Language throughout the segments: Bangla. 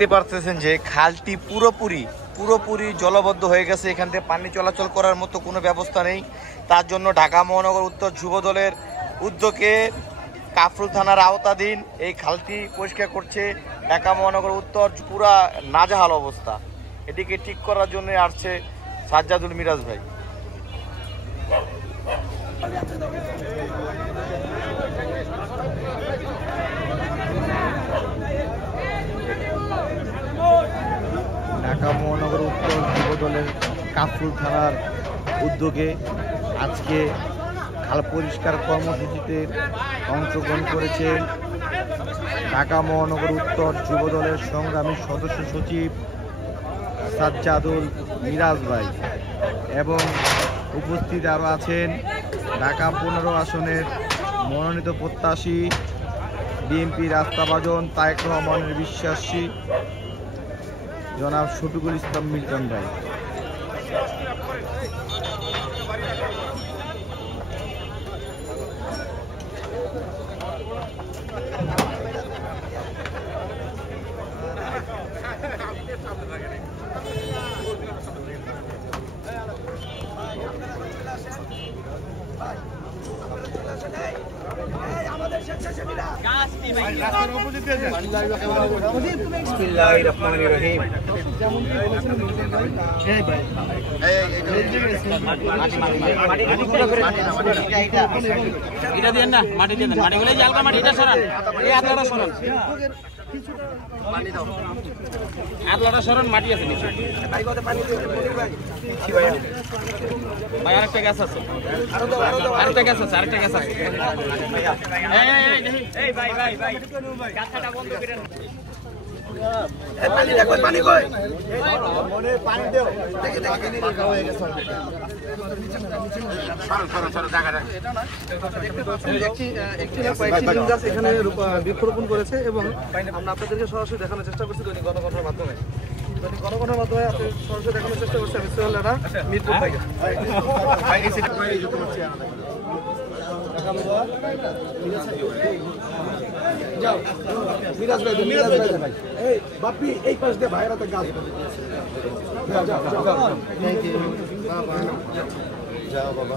দেখতে পারতেছেন যে খালটি পুরোপুরি জলবদ্ধ হয়ে গেছে। এখান থেকে পানি চলাচল করার মতো কোনো ব্যবস্থা নেই। তার জন্য ঢাকা মহানগর উত্তর যুব দলের উদ্যোগে কাফরুল থানার আওতাধীন এই খালটি পরিষ্কার করছে ঢাকা মহানগর উত্তর। পুরা নাজেহাল অবস্থা, এটিকে ঠিক করার জন্য আসছে সাজ্জাদুল মিরাজ ভাই। ঢাকা মহানগর উত্তর যুব দলের কাফরুল থানার উদ্যোগে আজকে খাল পরিষ্কার কর্মসূচিতে অংশগ্রহণ করেছেন ঢাকা মহানগর উত্তর যুব দলের সংগ্রামী সদস্য সচিব সাজ্জাদুল মিরাজ ভাই এবং উপস্থিত আরও আছেন ঢাকা 15 আসনের মনোনীত প্রত্যাশী বিএনপি রাস্তাভাজন তায়েক রহমানের বিশ্বাসী জনাব শফিকুল ইসলাম মিল্টন ভাই। মাটি আছে নিচে ভাই, আরেকটা গ্যাস আছে, আরেকটা গ্যাস আছে, আরেকটা গ্যাস আছে। এই ভাই ভাই ভাই গাছটা বন্ধ করে পানি দেখো, পানি কই মনে পানি দাও, দেখে দেখে পাকা হয়ে গেছে। সরো জায়গাটা দেখতে পাচ্ছেন একটি না কয়েকটি নিম গাছ এখানে বৃক্ষরোপণ করেছে এবং আমরা আপনাদেরকে সরাসরি দেখানোর চেষ্টা করছি দৈনিক গণকণ্ঠের মাধ্যমে। গণকণ্ঠের মাধ্যমে আপনি সরাসরি দেখানোর চেষ্টা করছি আমি সোহেলারা মিরপুর থেকে। মিরাজ ভাই, মিরাজ ভাই, এই বাপি এই পাশ দিয়ে ভাইরা তো গাছ যাও যাও যাও বাবা,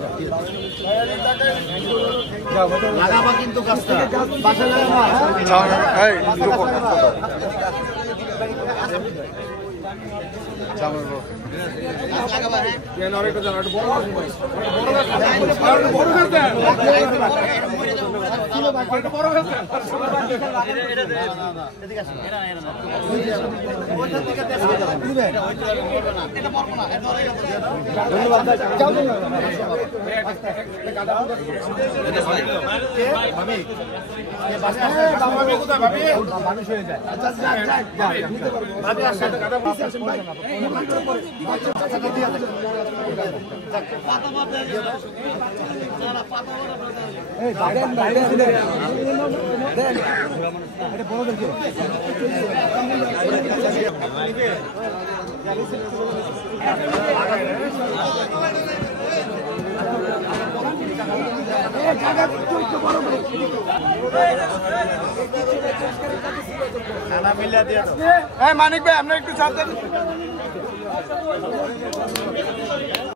লাগাবা কিন্তু গাছটা বাসা লাগাবা। এই মানিক ভাই, আপনার একটু সাবধান।